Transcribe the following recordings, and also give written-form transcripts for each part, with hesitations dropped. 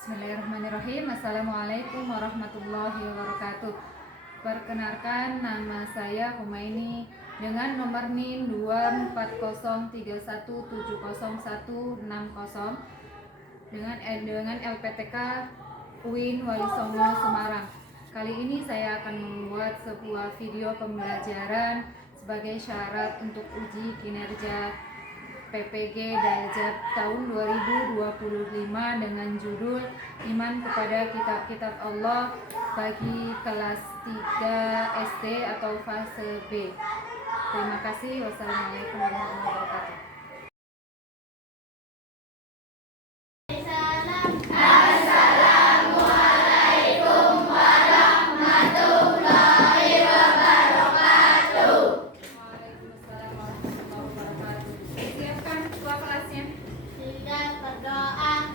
Bismillahirrahmanirrahim. Assalamualaikum warahmatullahi wabarakatuh. Perkenalkan, nama saya Humaini dengan nomor NIM 24031700160 dengan LPTK UIN Wali Songo Semarang. Kali ini saya akan membuat sebuah video pembelajaran sebagai syarat untuk uji kinerja PPG Dajab tahun 2025 dengan judul Iman kepada Kitab-Kitab Allah bagi kelas 3 SD atau fase B. Terima kasih. Wassalamualaikum warahmatullahi wabarakatuh. Waalaikumsalam warahmatullahi wabarakatuh. Siapkan ketua kelasnya. Kita berdoa.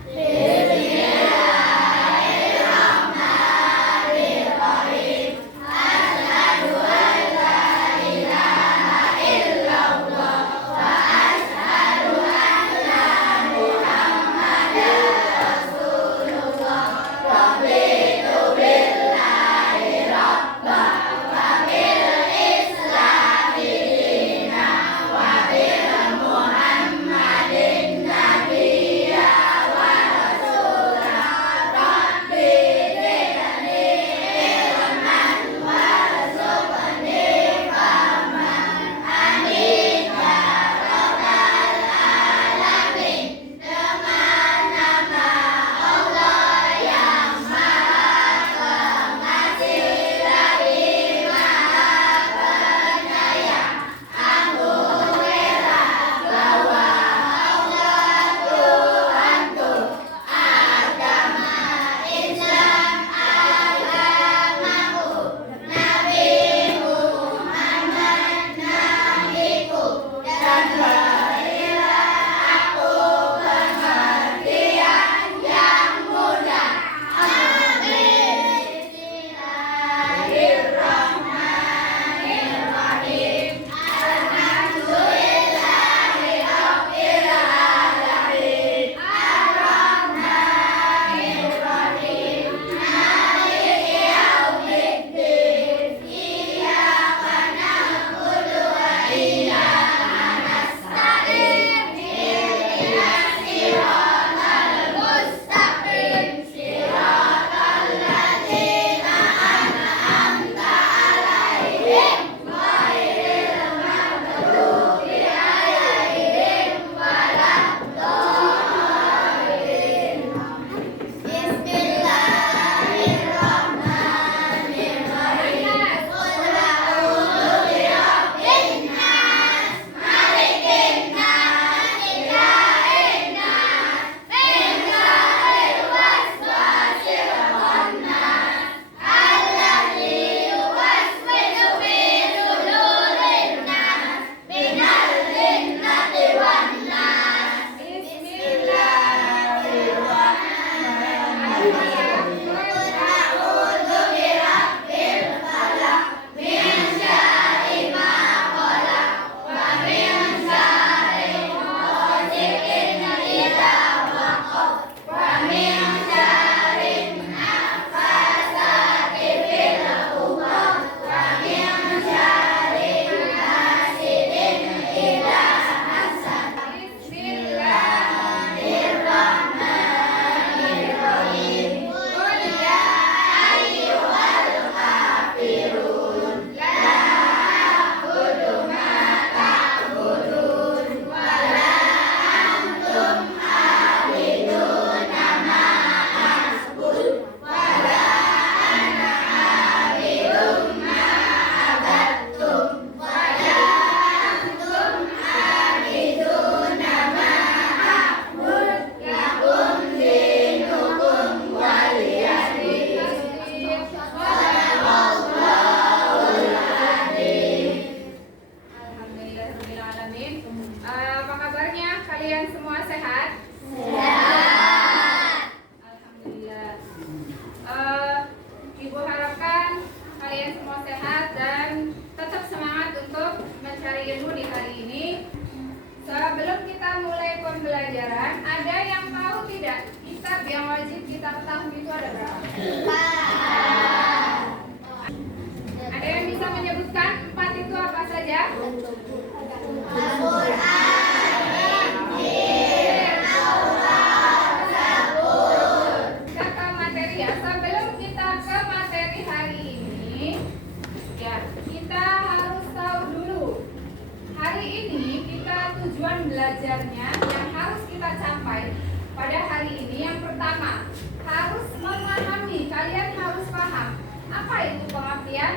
kemudian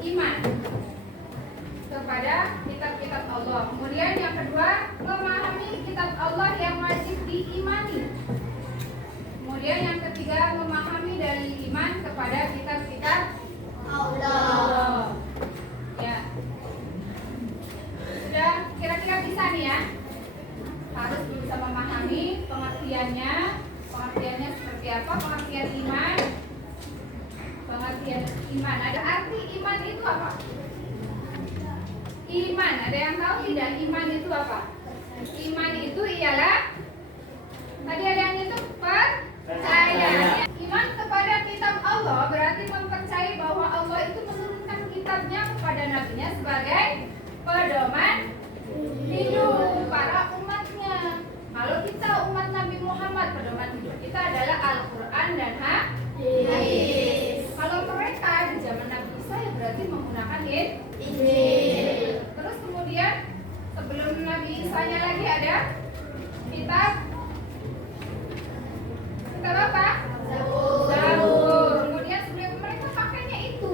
iman kepada kitab-kitab Allah. Kemudian yang kedua, memahami kitab Allah yang wajib diimani. Kemudian yang ketiga, memahami dalil iman kepada kitab-kitab Allah. Ya. Sudah kira-kira bisa nih ya. Harus bisa memahami pengertiannya. Pengertiannya seperti apa? Pengertian iman. Pengertian iman. Ada arti iman itu apa? Iman, ada yang tahu tidak iman itu apa? Iman itu ialah, tadi ada yang itu percaya. Iman kepada kitab Allah berarti mempercayai bahwa Allah itu menurunkan kitabnya kepada nabinya sebagai pedoman hidup para umatnya. Kalau kita umat Nabi Muhammad, pedoman hidup kita adalah Al-Quran dan Hadis. Kalau mereka di zaman Nabi Isa ya berarti menggunakan Injil. Terus kemudian sebelum Nabi Isa-nya lagi ada kitab apa? Zabur. Kemudian sebelum mereka pakainya itu.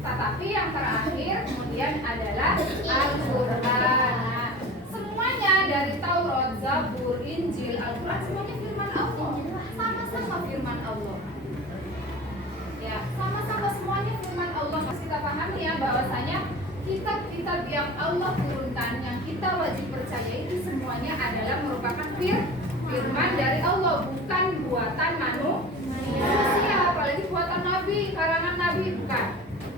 Tetapi yang terakhir kemudian adalah Al-Quran. Nah, semuanya dari Taurat, Zabur, Injil, Al-Quran semuanya firman Allah. Sama-sama firman Allah. Ya, sama-sama semuanya firman Allah. Harus kita pahami ya bahwasanya kitab-kitab yang Allah turunkan yang kita wajib percaya itu semuanya adalah merupakan firman dari Allah, bukan buatan manusia, apalagi buatan nabi, karangan nabi, bukan.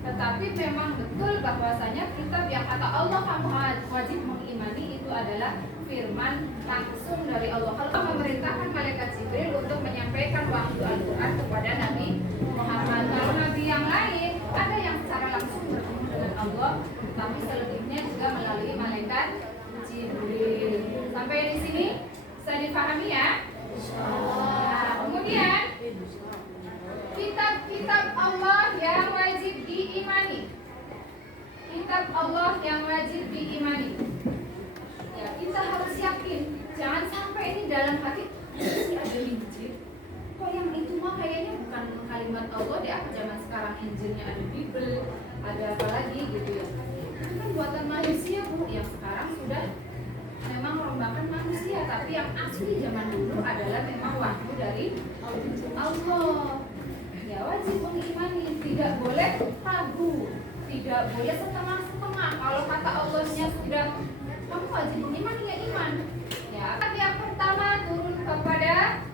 Tetapi memang betul bahwasanya kitab yang kata Allah kamu wajib mengimani itu adalah firman langsung dari Allah. Allah memerintahkan malaikat Jibril untuk menyampaikan wahyu Al-Quran kepada Nabi Muhammad. Kalau nabi yang lain ada yang secara langsung bertemu dengan Allah, tapi selebihnya juga melalui malaikat Jibril. Sampai di sini bisa dipahami ya? Nah, kemudian kitab-kitab Allah yang wajib diimani. Kitab Allah yang wajib diimani. Ya, kita harus yakin. Jangan sampai ini dalam hati ada Injil. Kok yang itu mah kayaknya bukan kalimat Allah deh. Apa zaman sekarang Injilnya ada Bible, ada apa lagi gitu ya? Itu kan buatan manusia Bu. Yang sekarang sudah memang rombakan manusia, tapi yang asli zaman dulu adalah memang wahyu dari Allah. Ya wajib mengimani, tidak boleh ragu, tidak boleh setengah-setengah. Kalau kata Allahnya sudah, kamu wajib mengimani ya iman. Ya, tapi yang pertama turun kepada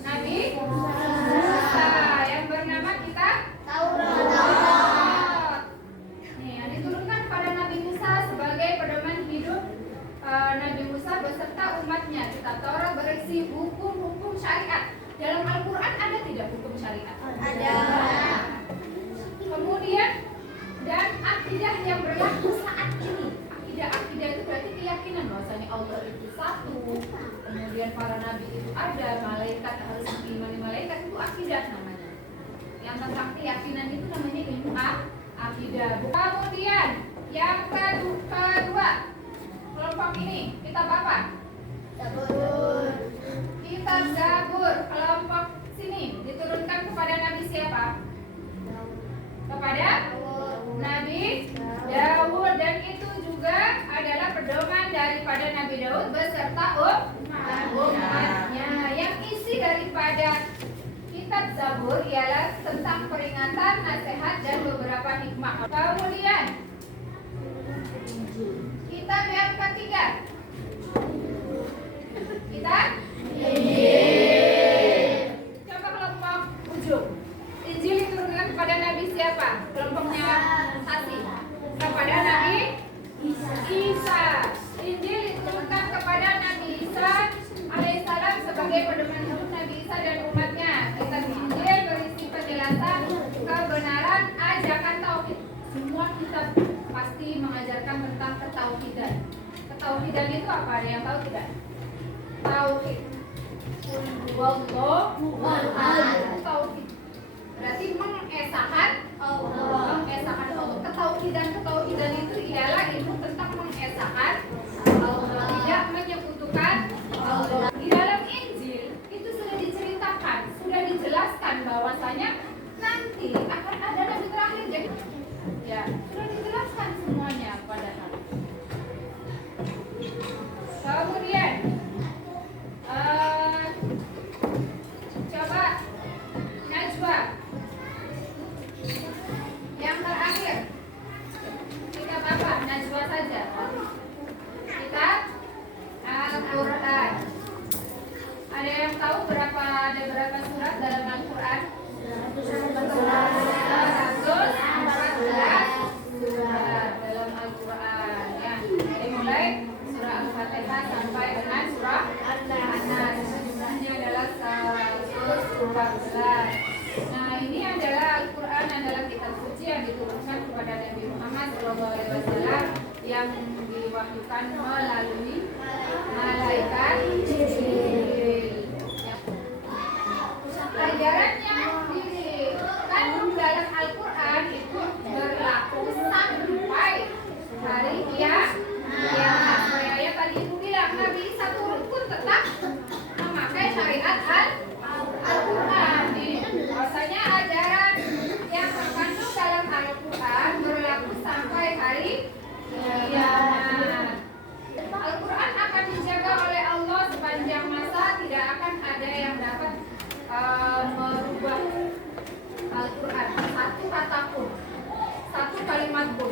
Nabi Musa yang bernama kitab Taurat. Nih, yang diturunkan kepada Nabi Musa sebagai pedoman hidup Nabi Musa beserta umatnya. Kitab Taurat berisi hukum-hukum syariat. Dalam Al-Quran ada tidak hukum syariat? Ada. Kemudian dan akidah yang berlaku saat ini. Akidah itu berarti keyakinan bahwasanya Allah itu satu. Kemudian para nabi itu ada, malaikat harus diimani malaikat, itu akidah namanya. Yang tentang keyakinan itu namanya ilmu akidah. Kemudian yang kedua, kelompok ini kitab apa? Zabur. Kitab Zabur, kelompok sini diturunkan kepada Nabi siapa? Kepada Nabi Daud, dan itu juga adalah pedoman daripada Nabi Daud beserta umatnya. Yang isi daripada kitab Zabur ialah tentang peringatan, nasihat, dan beberapa hikmah. Kemudian kitab yang ketiga, kitab Injil. Coba kelompok ujung. Injil diturunkan kepada Nabi siapa? Kelompoknya Sasi. Kepada Nabi Isa. Injil diturunkan kepada Nabi Isa alaihissalam sebagai pedoman hidup Nabi Isa dan umatnya. Kitab Injil berisi penjelasan kebenaran, ajakan tauhid. Semua kitab pasti mengajarkan tentang ketauhidan. Ketauhidan itu apa? Ada yang tahu tidak? Tauhid. Wallahu tauhid. Berarti mengesahkan Allah. Mengesahkan Allah. Ketauhidan itu ialah ilmu tentang mengesahkan Allah, tidak menyekutukan Allah. Di dalam Injil itu sudah diceritakan, sudah dijelaskan bahwasanya nanti akan tahu ada berapa surat dalam Al-Quran? 114 surat dalam Al-Quran ya. Jadi mulai surah Al-Fatihah sampai dengan surah An-Nas. Jumlahnya adalah 114. Nah, ini adalah Al-Quran adalah kitab suci yang diturunkan kepada Nabi Muhammad SAW yang diwahyukan melalui malaikat Jibril. Pelajarannya dikandung dalam Al-Quran itu berlaku sampai hari kiamat. Saya tadi itu bilang Nabi Isa turun pun tetap memakai syariat Al-Quran. Bahwasanya ajaran yang terkandung dalam Al-Quran berlaku sampai hari kiamat. Al-Quran akan dijaga oleh Allah sepanjang masa, tidak akan ada yang dapat merubah Al-Quran satu kata pun, satu kalimat pun.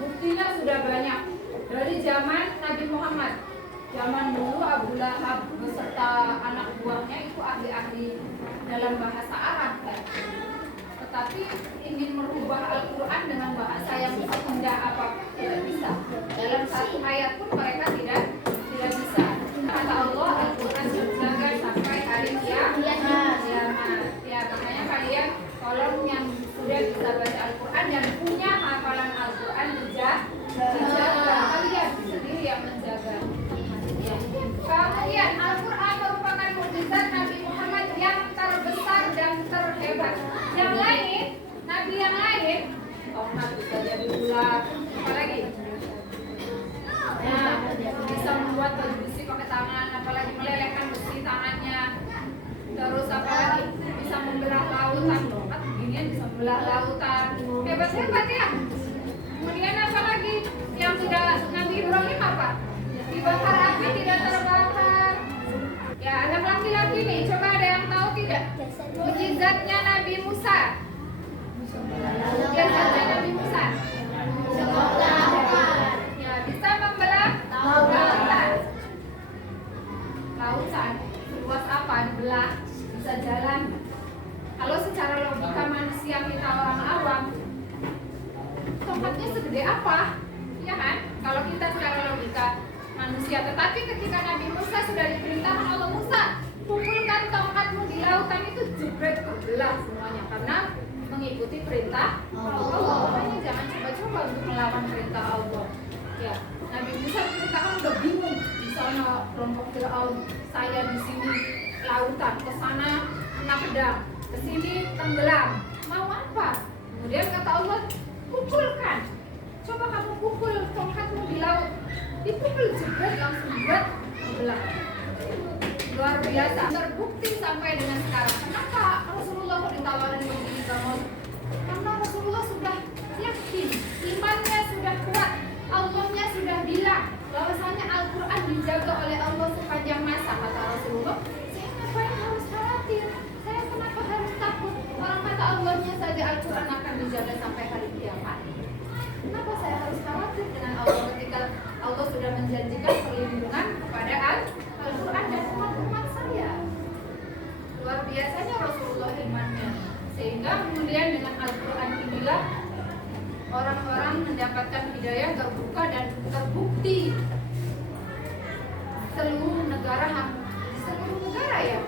Buktinya sudah banyak dari zaman Nabi Muhammad. Zaman dulu Abu Lahab beserta anak buahnya itu ahli-ahli dalam bahasa Arab kan. Tetapi ingin merubah Al-Quran dengan bahasa yang indah apapun tidak bisa. Dalam satu ayat pun mereka tidak bisa. Kata Allah, Al-Quran dijaga sampai hari kiamat. Ya, makanya kalian tolong yang sudah bisa baca Al-Quran dan punya hafalan Al-Quran dijaga. Kalian sendiri yang menjaga. Ya. Kemudian Al-Quran merupakan mukjizat Nabi Muhammad yang terbesar dan terhebat. Yang lain, Nabi yang lain, Muhammad bisa jadi ular, apalagi ya, bisa membuat baju besi pakai tangan, apalagi melelehkan besi tangannya. Terus apalagi bisa membelah lautan, kan beginian bisa membelah lautan, hebat-hebat ya. Kemudian apalagi yang sudah Nabi Ibrahim apa? Dibakar api tidak terbakar. Ya, anak laki-laki nih, coba ada yang tahu tidak? Mukjizatnya Nabi Musa. Mukjizatnya Nabi Musa. Ya, bisa membelah lautan. Lautan seluas apa dibelah, bisa jalan. Kalau secara logika manusia kita orang awam, tongkatnya segede apa? Ya kan? Kalau kita secara logika manusia, tetapi ketika Nabi Musa sudah diperintahkan Allah, Musa, pukulkan tongkatmu di lautan, itu jebret terbelah semuanya karena mengikuti perintah Allah. Makanya jangan coba-coba untuk melawan perintah Allah. Ya, Nabi Musa diperintahkan udah bingung, di sana kelompok Firaun, saya di sini lautan, ke sana kena pedang, ke sini tenggelam. Mau apa? Kemudian kata Allah, pukulkan. Coba kamu pukul tongkatmu di laut. Dipukul jebret langsung jebret terbelah. Luar biasa. Terbukti sampai dengan sekarang. Kenapa Rasulullah kok ditawarin begini kamu? Karena Rasulullah sudah yakin, imannya sudah kuat, Allahnya sudah bilang bahwasanya Al-Quran dijaga oleh Allah sepanjang masa. Kata Rasulullah, saya ngapain harus khawatir? Saya kenapa harus takut? Orang kata Allahnya saja Al-Quran akan dijaga sampai hari kiamat. Kenapa saya harus khawatir dengan Allah ketika Allah sudah menjanjikan perlindungan kepada Al-Quran dan umat-umat saya? Luar biasanya Rasulullah imannya. Sehingga kemudian dengan Al-Quran inilah orang-orang mendapatkan hidayah terbuka dan terbukti seluruh negara ya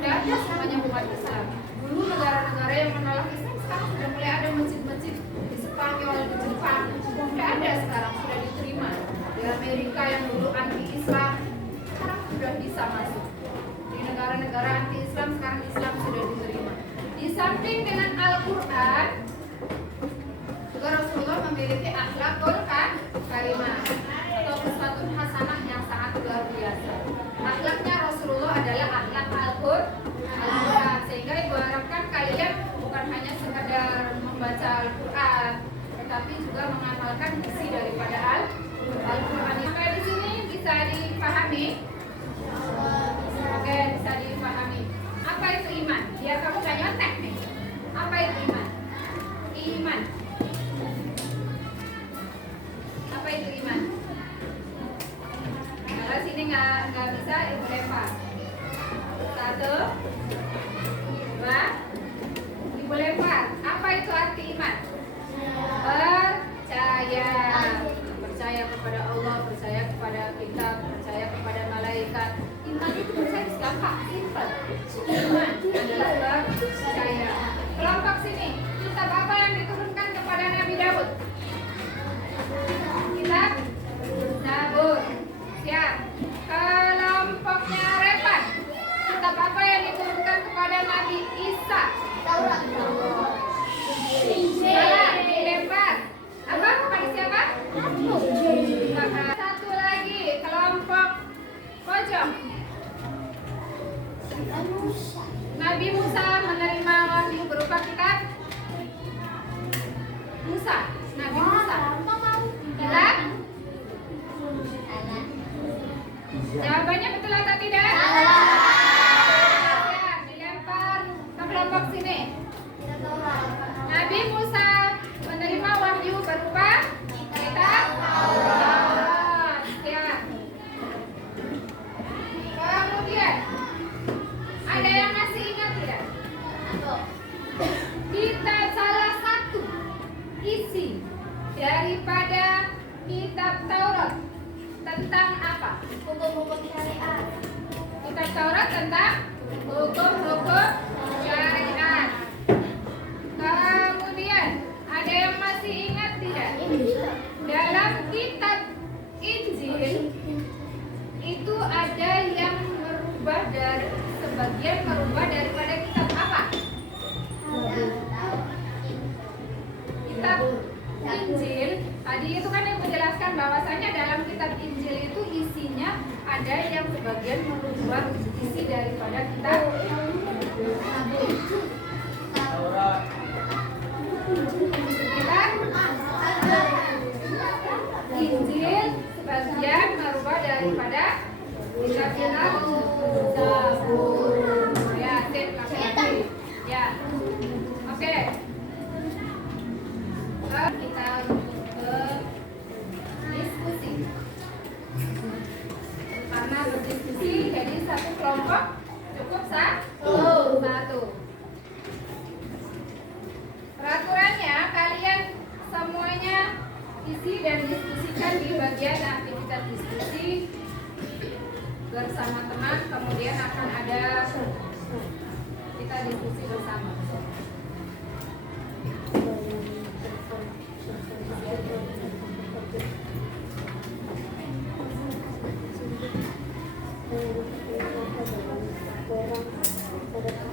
sudah ada semuanya umat Islam. Dulu negara-negara yang menolak Islam sekarang sudah mulai ada masjid-masjid di Spanyol, di Jepang, sudah ada sekarang, sudah diterima. Di Amerika yang dulu anti-Islam sekarang sudah bisa masuk. Di negara-negara anti-Islam sekarang Islam sudah diterima. Di samping dengan Al-Quran juga Rasulullah memiliki akhlakul karimah atau uswatun hasanah yang sangat luar biasa. Akhlaknya Rasulullah adalah akhlak Al-Quran, sehingga ibu harapkan kalian bukan hanya sekadar membaca Al-Quran, tetapi juga mengamalkan isi daripada Al-Quran. Sampai di sini bisa dipahami? Oke, bisa dipahami. Apa itu iman? Biar kamu gak nyontek nih. Apa itu iman? Iman. Apa itu iman? Kalau sini nggak bisa, ibu lempar. 1, Nabi Musa menerima wahyu berupa kitab Musa. Nabi Musa. Kitab? Jawabannya betul atau tidak? Ya, dilempar ke kelompok sini. Nabi Musa menerima wahyu berupa kitab Taurat. Ya. Kemudian ada yang masih ingat tidak? Kita salah satu isi daripada kitab Taurat tentang apa? Hukum-hukum syariat. Kitab Taurat tentang hukum-hukum syariat. Kemudian ada yang masih ingat tidak? Dalam kitab Injil itu ada yang merubah dari sebagian merubah daripada kitab apa? Kitab Injil tadi itu kan yang menjelaskan bahwasanya dalam kitab Injil itu isinya ada yang sebagian merubah isi daripada kitab Injil, sebagian merubah daripada kitab Zabur. Ya, sip, kasih. Ya, oke. Kita ke diskusi. Karena berdiskusi, jadi satu kelompok cukup satu. Peraturannya kalian semuanya isi dan diskusikan di bagian aktivitas diskusi bersama teman, kemudian akan ada kita diskusi bersama.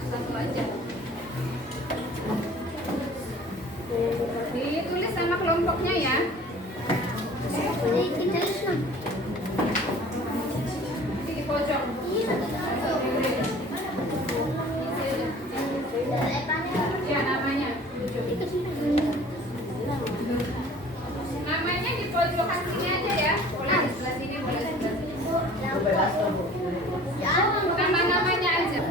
Satu aja. Ditulis nama kelompoknya ya. Di pojok. Ya, namanya. Namanya di pojokan sini aja ya. Boleh di sebelah sini, boleh di sebelah sini. Nama-namanya aja.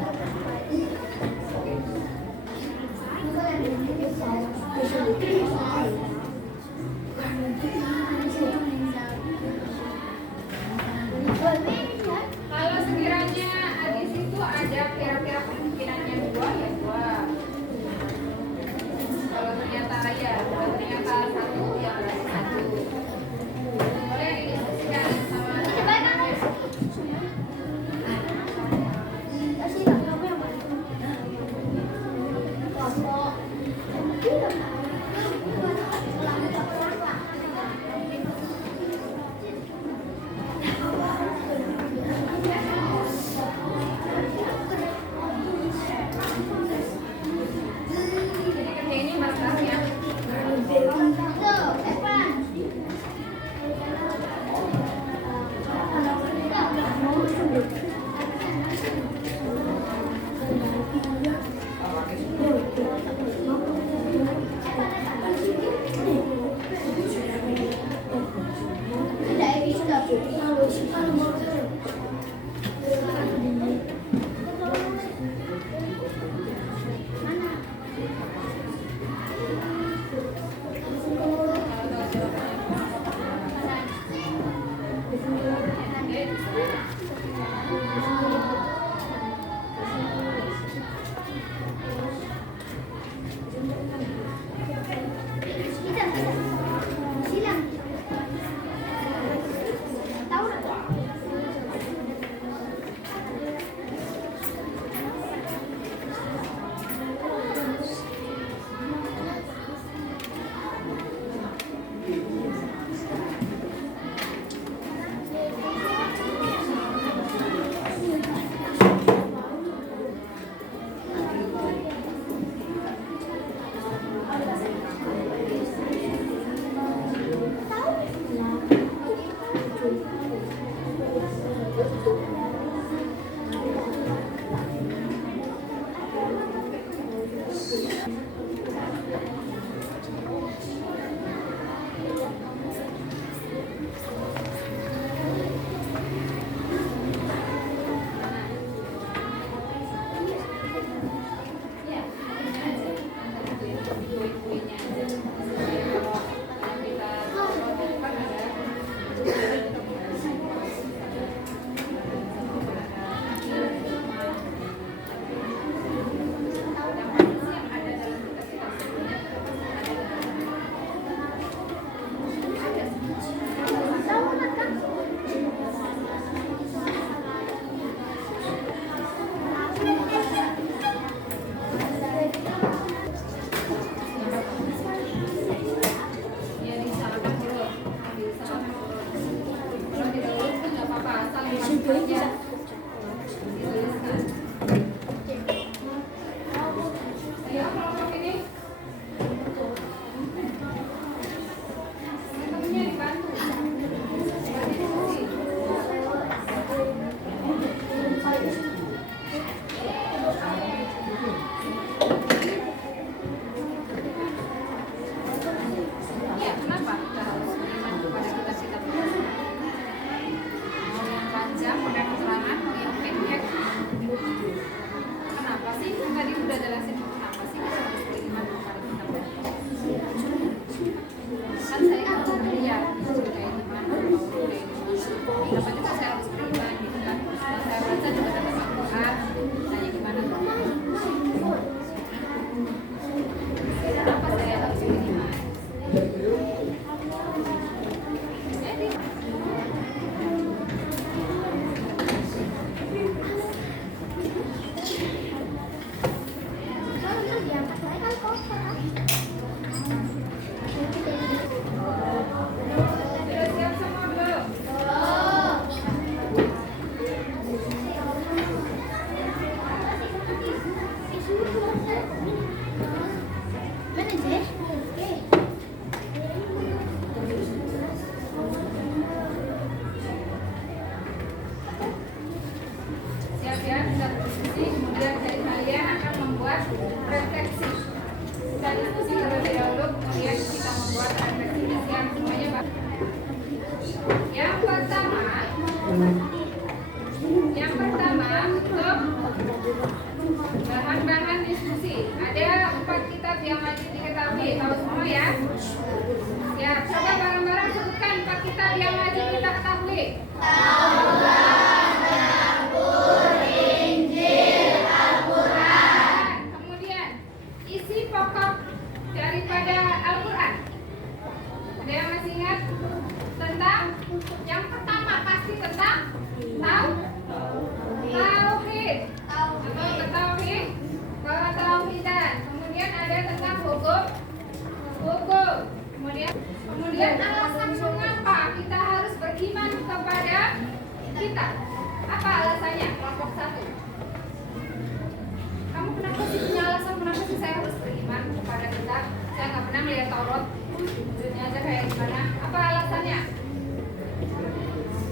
melihat Taurat wujudnya aja kayak gimana. Apa alasannya?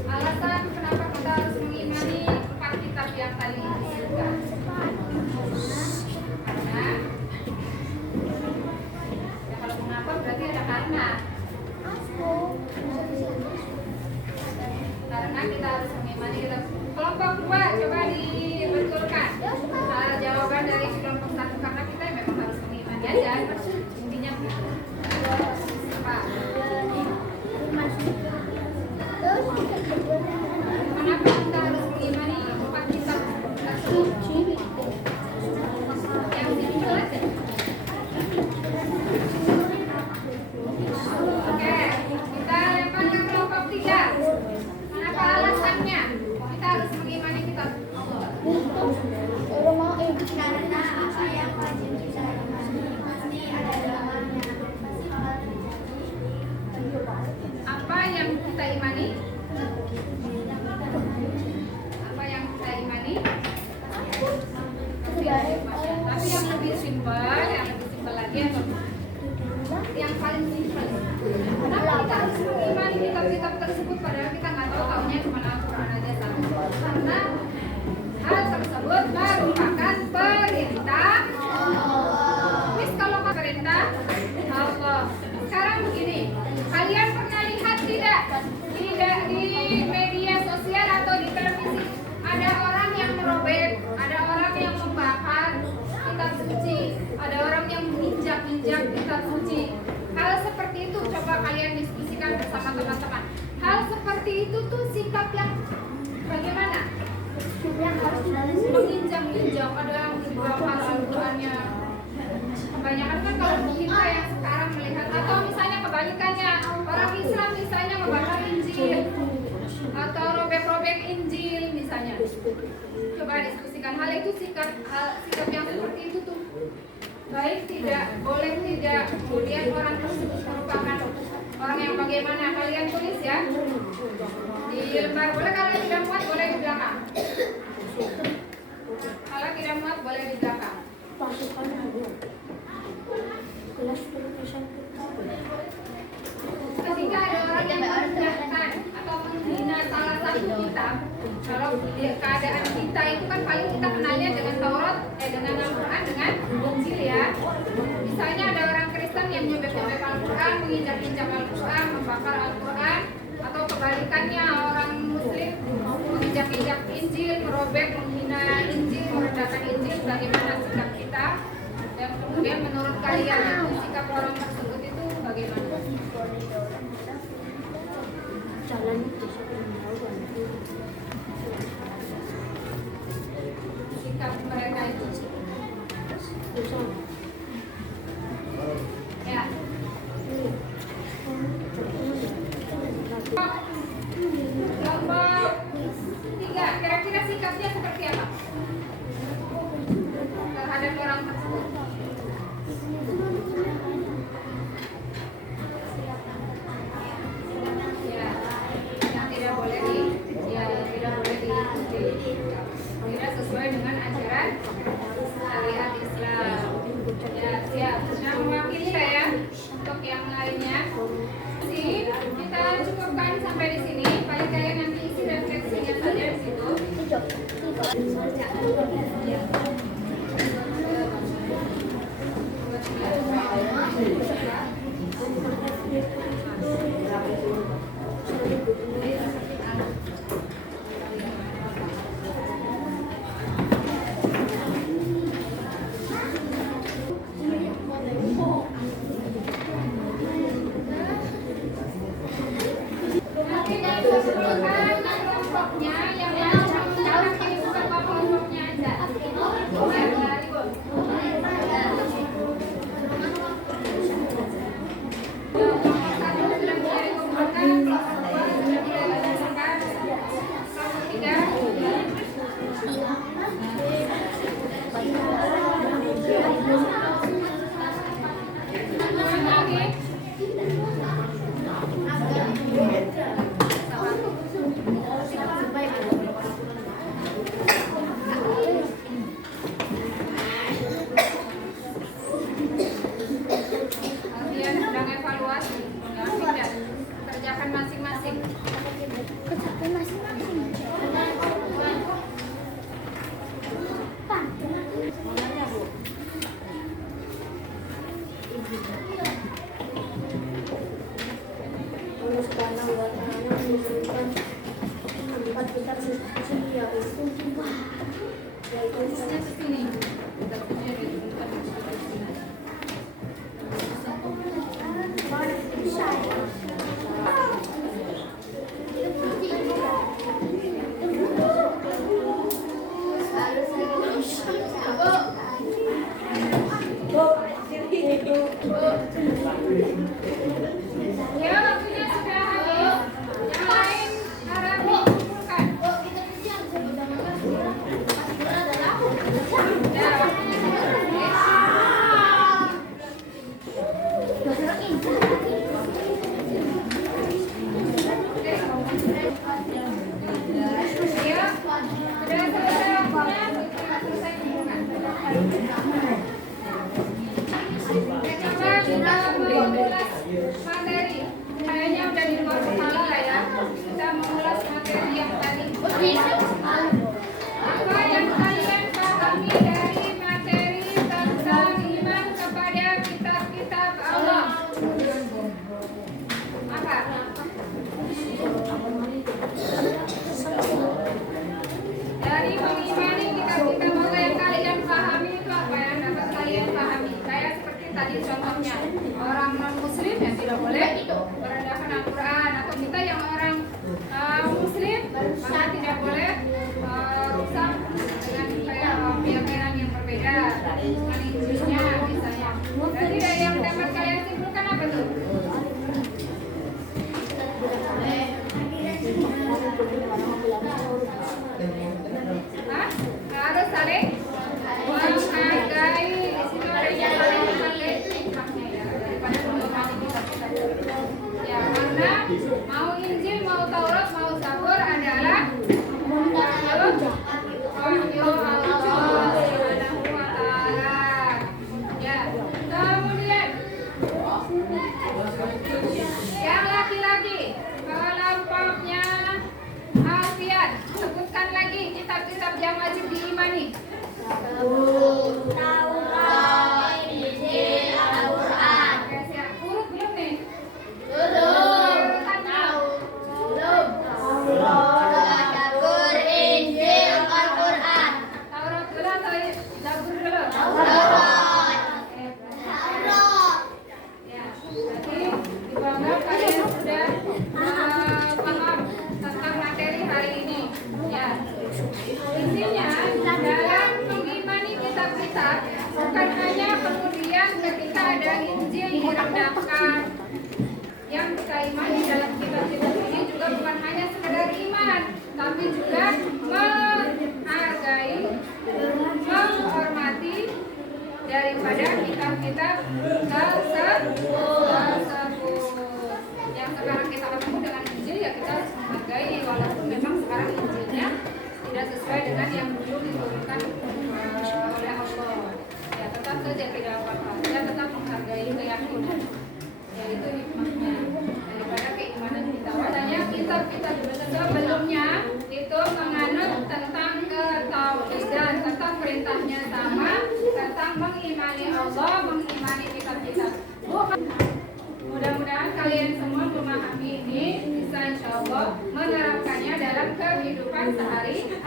Alasan kenapa kita harus mengimani 4 kitab yang tadi disebutkan? Karena ya kalau mengapa berarti ada karena. Karena kita harus mengimani kitab. Kelompok 2 coba dibetulkan jawaban dari kelompok 1, karena kita memang harus mengimani aja intinya begitu. Apa? Kenapa kita harus mengimani 4 kitab tersebut? Yang dijelas ya? Oke, kita lempar ke kelompok 3. Kenapa alasannya kita harus mengimani kitab Allah? Karena apa yang wajib kita imani pasti ada dalamnya. Apa yang kita imani? Apa yang kita imani? Tapi yang lebih simpel lagi apa? Yang paling simpel. Kenapa kita harus mengimani kitab-kitab tersebut padahal kita nggak tahu taunya cuma Al-Quran aja satu? Karena hal tersebut merupakan perintah. Wis kalau perintah Allah. Sekarang begini, kalian pernah lihat tidak di media sosial atau di televisi ada orang yang merobek, ada orang yang membakar kitab suci, ada orang yang menginjak-injak kitab suci. Hal seperti itu coba kalian diskusikan bersama teman-teman. Hal seperti itu tuh sikap yang bagaimana? Yang harus menginjak-injak, ada yang membakar Al-Qur'annya. Kebanyakan kan kalau kita yang sekarang melihat, atau misalnya kebalikannya, orang Islam misalnya membakar Injil atau robek-robek Injil misalnya. Coba diskusikan hal itu, sikap yang seperti itu tuh baik tidak, boleh tidak, kemudian orang tersebut merupakan orang yang bagaimana, kalian tulis ya di lembar. Boleh kalau tidak muat boleh di belakang, kalau tidak muat boleh di belakang. Ketika ada orang yang merendahkan atau menghina salah satu kitab, kalau keadaan kita itu kan paling kita kenalnya dengan Taurat, dengan Al-Quran, dengan Injil ya. Misalnya ada orang Kristen yang nyobek-nyobek Al-Quran, menginjak-injak Al-Quran, membakar Al-Quran, atau kebalikannya orang Muslim menginjak-injak Injil, merobek, menghina Injil, merendahkan Injil. Bagaimana sikap kita? Dan kemudian menurut kalian itu sikap orang tersebut itu bagaimana? Sikap mereka itu ya. Kelompok 3, kira-kira sikapnya seperti apa terhadap orang tersebut? Ya, yang tidak boleh diikuti. Tidak sesuai dengan ajaran syariat Islam. Ya, siap. Sudah mewakili saya untuk yang lainnya. Kita cukupkan sampai di sini. Paling kalian nanti isi refleksinya saja di situ. Allah Subhanahu wa Ta'ala menurunkan 4 kitab suci yaitu Hadisnya ke sini. Kitabnya diturunkan di sini. Ya, waktunya sudah habis. Yang lain harap dikumpulkan. Ya, waktunya sudah habis. Ya, sudah selesai waktunya. Kita selesai kumpulkan. Coba kita mengulas materi. Kayaknya udah di luar kepala lah ya. Kita mengulas materi yang tadi. Apa yang kalian pahami dari materi tentang iman kepada kitab-kitab Allah? Apa? Dari mengimani kitab-kitab Allah yang kalian pahami itu apa yang dapat kalian pahami? Kayak seperti tadi contohnya, orang non-muslim yang tidak boleh merendahkan Al-Quran, atau kita yang orang muslim maka tidak boleh rusak dengan kayak keyakinan yang berbeda dengan Injilnya misalnya. Jadi dari yang dapat kalian simpulkan apa tuh? Hah? Harus saling menghargai. Di situ ada yang saling menghargai hikmahnya ya, daripada mengimani kitab-kitab. Ya, karena mau Injil, mau Taurat, mau Zabur adalah wahyu Allah Subhanahu wa Ta'ala. Ya, kemudian yang laki-laki kelompoknya Alfian, sebutkan lagi kitab-kitab yang wajib diimani. Taurat, Injil, Al-Quran. Oke, siap. Huruf belum nih? Belum. Taurat, Zabur, Injil, Al-Quran. Taurat dulu atau Zabur dulu? Taurat. Oke. Taurat. Ya, jadi dibangga kalian sudah paham tentang materi hari ini. Ya, intinya dalam mengimani kitab-kitab bukan hanya kemudian ketika ada Injil direndahkan. Yang kita imani dalam kitab-kitab ini juga bukan hanya sekedar iman, tapi juga menghargai, menghormati daripada kitab-kitab tersebut. Yang sekarang kita ketemu dengan Injil ya kita harus menghargai, walaupun memang sekarang Injilnya tidak sesuai dengan yang dulu diturunkan oleh Allah. Ya tetap saja tidak apa-apa. Ya tetap menghargai keyakinan. Yaitu hikmahnya daripada keimanan kita. Makanya kitab-kitab sebelumnya itu menganut tentang ketauhidan, tentang perintahnya sama, tentang mengimani Allah, mengimani kitab-kitab. Mudah-mudahan kalian semua memahami ini, bisa insya Allah menerapkannya dalam kehidupan sehari-hari.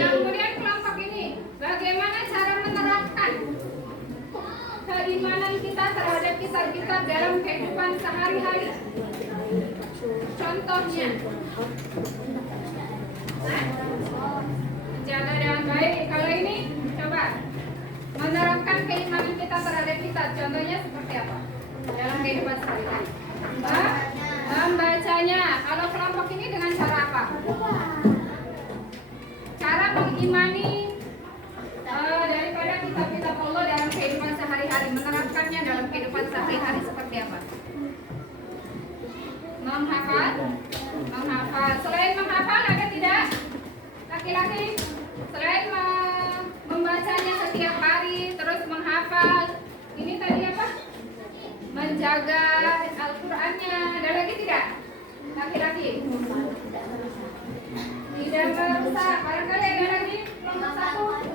Nah, kemudian kelompok ini, bagaimana cara menerapkan keimanan kita terhadap kitab-kitab dalam kehidupan sehari-hari? Contohnya, jaga dengan baik. Kalau ini, coba menerapkan keimanan kita terhadap kitab. Contohnya seperti apa dalam kehidupan sehari-hari? Membacanya. Kalau kelompok ini dengan cara apa? Cara mengimani daripada kitab-kitab Allah dalam kehidupan sehari-hari, menerapkannya dalam kehidupan sehari-hari seperti apa? Menghafal. Selain menghafal ada tidak? Laki-laki selain membacanya setiap hari, terus menghafal, ini tadi apa? Menjaga Al-Qurannya. Ada lagi tidak? Laki-laki tidak merusak. Barangkali ada lagi nomor 1,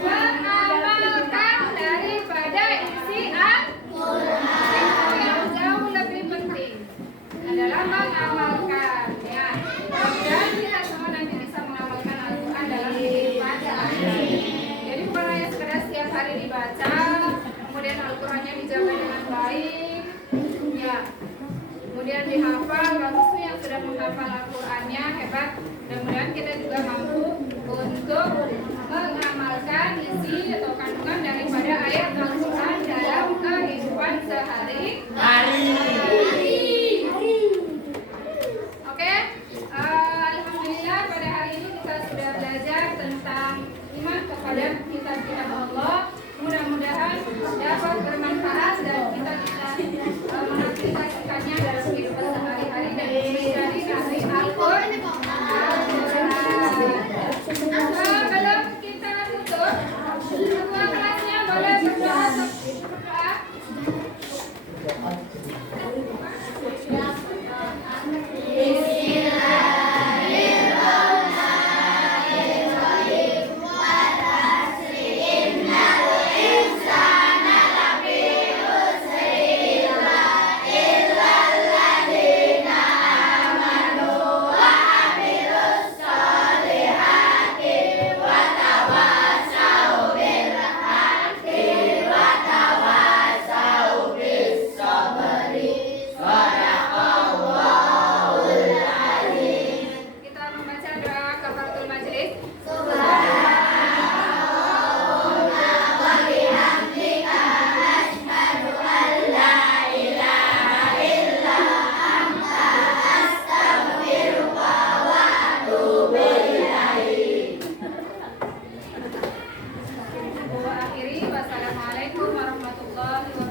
mengamalkan daripada isi Al-Quran. dibaca, kemudian Al-Qur'annya dijaga dengan baik, ya. Kemudian dihafal, bagus tuh yang sudah menghafal Al-Qur'annya, hebat. Mudah-mudahan kita juga mampu untuk mengamalkan isi atau kandungan daripada ayat Al-Qur'an dalam kehidupan sehari-hari. Oke, alhamdulillah pada hari ini kita sudah belajar tentang iman kepada kitab-kitab Allah. Mudah-mudahan dapat bermanfaat dan kita bisa mengaplikasikannya dalam kehidupan sehari-hari dan menjadi ahli Al-Qur'an. Kalau kita tutup, semua kelasnya boleh berdoa. Kita membaca doa kafaratul majelis. Akhiri, wassalamualaikum warahmatullahi wabarakatuh.